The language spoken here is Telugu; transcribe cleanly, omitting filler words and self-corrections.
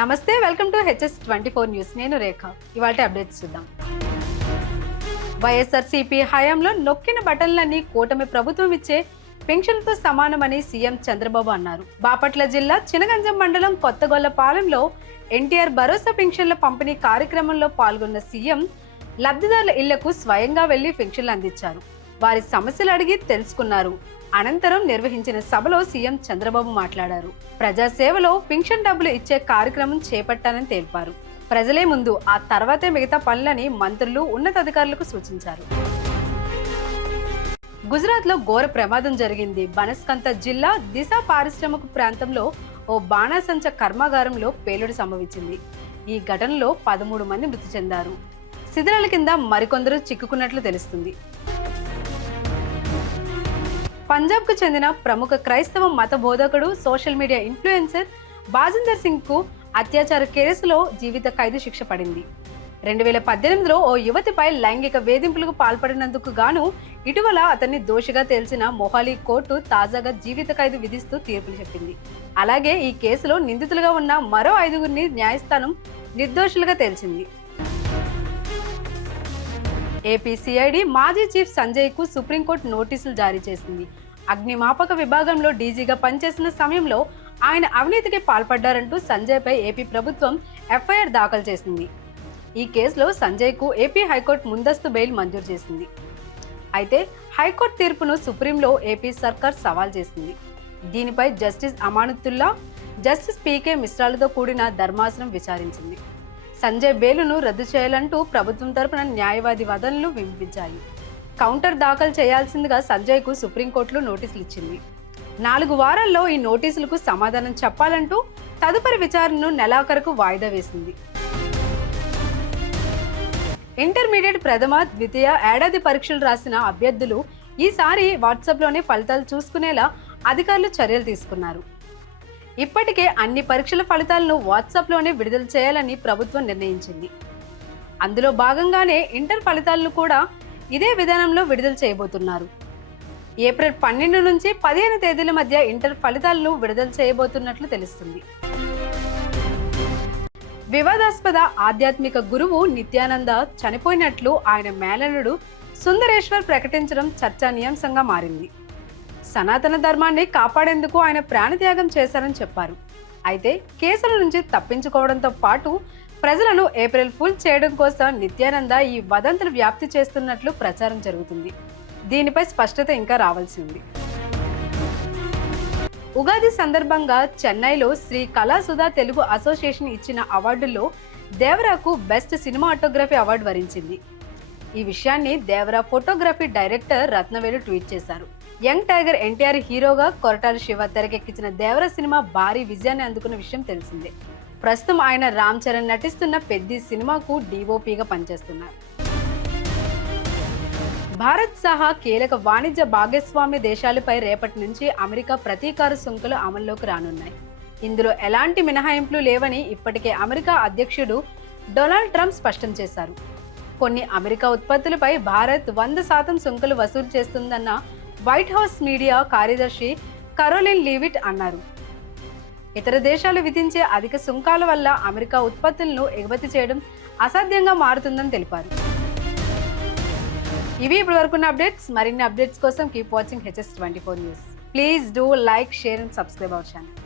నమస్తే, వెల్కమ్ టు HS24 న్యూస్. నేను రేఖ. ఇవాల్టి అప్డేట్స్ చూద్దాం. వైఎస్ఆర్సీపీ హయాంలో నొక్కిన బటన్లన్నీ కూటమి ప్రభుత్వం ఇచ్చే పెన్షన్తో సమానమని సీఎం చంద్రబాబు అన్నారు. బాపట్ల జిల్లా చినగంజం మండలం కొత్తగొల్లపాలెంలో ఎన్టీఆర్ భరోసా పెన్షన్ల పంపిణీ కార్యక్రమంలో పాల్గొన్న సీఎం లబ్ధిదారుల ఇళ్లకు స్వయంగా వెళ్లి పెన్షన్లు అందించారు. వారి సమస్యలు అడిగి తెలుసుకున్నారు. అనంతరం నిర్వహించిన సభలో సీఎం చంద్రబాబు మాట్లాడారు. ప్రజాసేవలో పింఛన్ డబ్బులు ఇచ్చే కార్యక్రమం చేపట్టానని తెలిపారు. ప్రజలే ముందు, ఆ తర్వాతే మిగతా పనులని మంత్రులు ఉన్నతాధికారులకు సూచించారు. గుజరాత్ లో ఘోర ప్రమాదం జరిగింది. బనస్కంత జిల్లా దిశ పారిశ్రామిక ప్రాంతంలో ఓ బాణాసంచ కర్మాగారంలో పేలుడు సంభవించింది. ఈ ఘటనలో 13 మంది మృతి చెందారు. శిథిలాల కింద మరికొందరు చిక్కుకున్నట్లు తెలుస్తుంది. పంజాబ్ కు చెందిన ప్రముఖ క్రైస్తవ మత బోధకుడు, social media influencer Bajinder Singh కు అత్యాచార కేసులో జీవిత ఖైదు శిక్ష పడింది. 2018లో ఓ యువతిపై లైంగిక వేధింపులకు పాల్పడినందుకు గాను ఇటీవల అతన్ని దోషిగా తేల్చిన మొహాలీ కోర్టు తాజాగా జీవిత ఖైదు విధిస్తూ తీర్పులు చెప్పింది. అలాగే ఈ కేసులో నిందితులుగా ఉన్న మరో 5గురిని న్యాయస్థానం నిర్దోషులుగా తేల్చింది. ఏపీ సిఐడి మాజీ చీఫ్ సంజయ్ కు సుప్రీంకోర్టు నోటీసులు జారీ చేసింది. అగ్నిమాపక విభాగంలో డీజీగా పనిచేసిన సమయంలో ఆయన అవినీతికి పాల్పడ్డారంటూ సంజయ్ పై ఏపీ ప్రభుత్వం ఎఫ్ఐఆర్ దాఖలు చేసింది. ఈ కేసులో సంజయ్ కు ఏపీ హైకోర్టు ముందస్తు బెయిల్ మంజూరు చేసింది. అయితే హైకోర్టు తీర్పును సుప్రీంలో ఏపీ సర్కార్ సవాల్ చేసింది. దీనిపై జస్టిస్ అమానతుల్లా, జస్టిస్ పీకే మిశ్రాలతో కూడిన ధర్మాసనం విచారించింది. సంజయ్ బెయిలును రద్దు చేయాలంటూ ప్రభుత్వం తరపున న్యాయవాది వాదనలు వినిపించాయి. కౌంటర్ దాఖలు చేయాల్సిందిగా సంజయ్ కు సుప్రీంకోర్టులో నోటీసులు ఇచ్చింది. 4 వారాల్లో ఈ నోటీసులకు సమాధానం చెప్పాలంటూ తదుపరి విచారణను నెలాఖరుకు వాయిదా వేసింది. ఇంటర్మీడియట్ ప్రథమ, ద్వితీయ ఏడాది పరీక్షలు రాసిన అభ్యర్థులు ఈసారి వాట్సాప్లోనే ఫలితాలు చూసుకునేలా అధికారులు చర్యలు తీసుకున్నారు. ఇప్పటికే అన్ని పరీక్షల ఫలితాలను వాట్సాప్లోనే విడుదల చేయాలని ప్రభుత్వం నిర్ణయించింది. అందులో భాగంగానే ఇంటర్ ఫలితాలను కూడా ఇదే విధానంలో విడుదల చేయబోతున్నారు. ఏప్రిల్ 12 నుంచి 15 తేదీల మధ్య ఇంటర్ ఫలితాలను విడుదల చేయబోతున్నట్లు తెలుస్తుంది. వివాదాస్పద ఆధ్యాత్మిక గురువు నిత్యానంద చనిపోయినట్లు ఆయన మేనల్లుడు సుందరేశ్వర్ ప్రకటించడం చర్చానీయాంశంగా మారింది. సనాతన ధర్మాన్ని కాపాడేందుకు ఆయన ప్రాణత్యాగం చేశారని చెప్పారు. అయితే కేసుల నుంచి తప్పించుకోవడంతో పాటు ప్రజలను ఏప్రిల్ ఫుల్ చేయడం కోసం నిత్యానంద ఈ వదంతులు వ్యాప్తి చేస్తున్నట్లు ప్రచారం జరుగుతుంది. దీనిపై స్పష్టత ఇంకా రావాల్సి ఉంది. ఉగాది సందర్భంగా చెన్నైలో శ్రీ కళాసుధా తెలుగు అసోసియేషన్ ఇచ్చిన అవార్డుల్లో దేవరాకు బెస్ట్ సినిమాటోగ్రఫీ అవార్డు వరించింది. ఈ విషయాన్ని Devara photography director Rathnavelu tweet చేశారు. యంగ్ టైగర్ ఎన్టీఆర్ హీరోగా కొరటాల శివ తెరకెక్కించిన దేవర సినిమా భారీ విజయాన్ని అందుకున్న విషయం తెలిసిందే. ప్రస్తుతం ఆయన రామ్ చరణ్ నటిస్తున్న పెద్ది సినిమాకు డీఓపీగా పనిచేస్తున్నారు. భారత్ సహా కీలక వాణిజ్య భాగస్వామ్య దేశాలపై రేపటి నుంచి అమెరికా ప్రతీకార సుంకాలు అమల్లోకి రానున్నాయి. ఇందులో ఎలాంటి మినహాయింపులు లేవని ఇప్పటికే అమెరికా అధ్యక్షుడు డొనాల్డ్ ట్రంప్ స్పష్టం చేశారు. కొన్ని అమెరికా ఉత్పత్తులపై భారత్ 100% సుంకాలు వసూలు చేస్తుందన్న వైట్ హౌస్ మీడియా కార్యదర్శి కరోలిన్ లీవిట్ అన్నారు. ఇతర దేశాలు విధించే అధిక సుంకాల వల్ల అమెరికా ఉత్పత్తులను ఎగుమతి చేయడం అసాధ్యంగా మారుతుందని తెలిపారు. ఇవి ఇప్పటివరకు ఉన్న అప్డేట్స్. మరిన్ని అప్డేట్స్ కోసం keep watching HS24 news. Please do like, share and subscribe our channel.